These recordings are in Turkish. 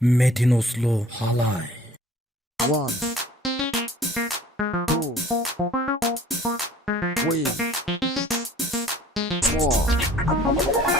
Metin Oslu Halay. 1, 2, 3, 4.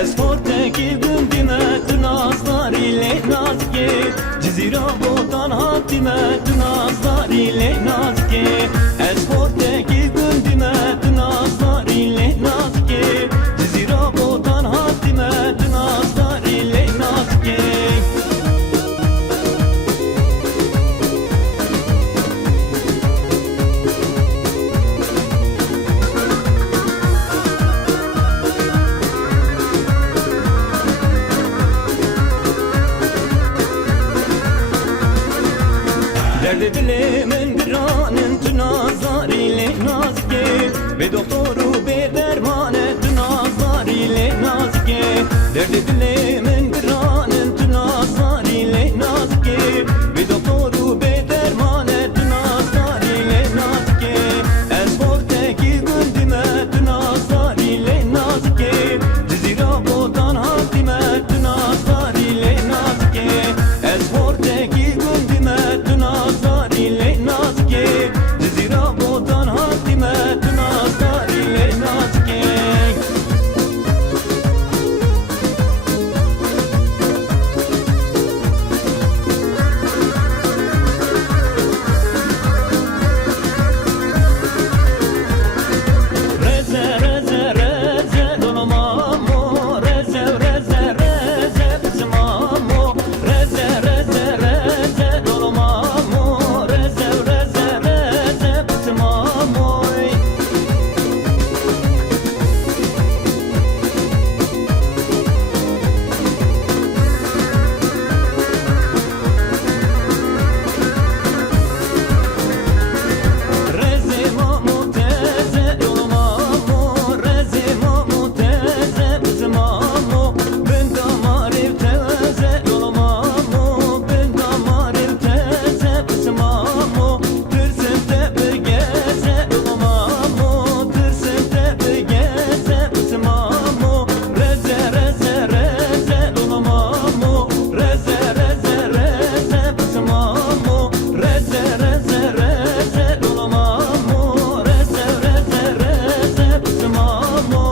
Ez forteki gündime tınazlar ile nazke Cizira botan hatime tınazlar ile nazke Ez forteki gündime tınazlar ile nazke Cizira botan hatime tınazlar ile nazke Derdi dilimin bir anın tınazlar ile nazke Ve doktoru bir dermane tınazlar ile nazke Derdi dilimin bir anın tınazlar ile nazke Ve doktoru bir dermane tınazlar ile nazke Ez forteki gündime tınazlar ile nazke Cizira botan hatime tınazlar ile nazke Ez forteki gündime tınazlar ile nazke Cizira botan hatime tınazlar ile nazke Reze reze reze dolmamo Reze reze reze kızmamo Reze reze reze dolmamo Reze reze reze kızmamo Reze mamo teze dolmamo Reze mamo teze kızmamo Ben damarım teze dolmamo Ben damarım teze kızmamo Tırsın tepe geze dolmamo Tırsın tepe geze kızmamo Reze reze reze dolmamo Reze reze reze kızmamo Reze reze reze dolmamo Reze reze reze kızmamo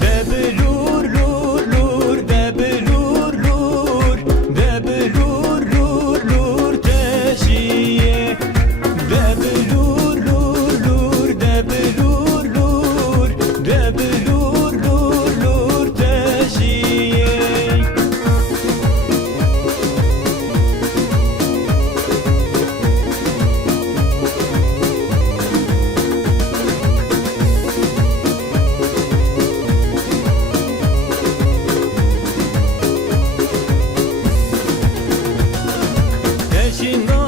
Debelur lur lur debelur lur debelur lur lur teşiye Debelur lur lur debelur lur debelur lur lur teşiye Peşinden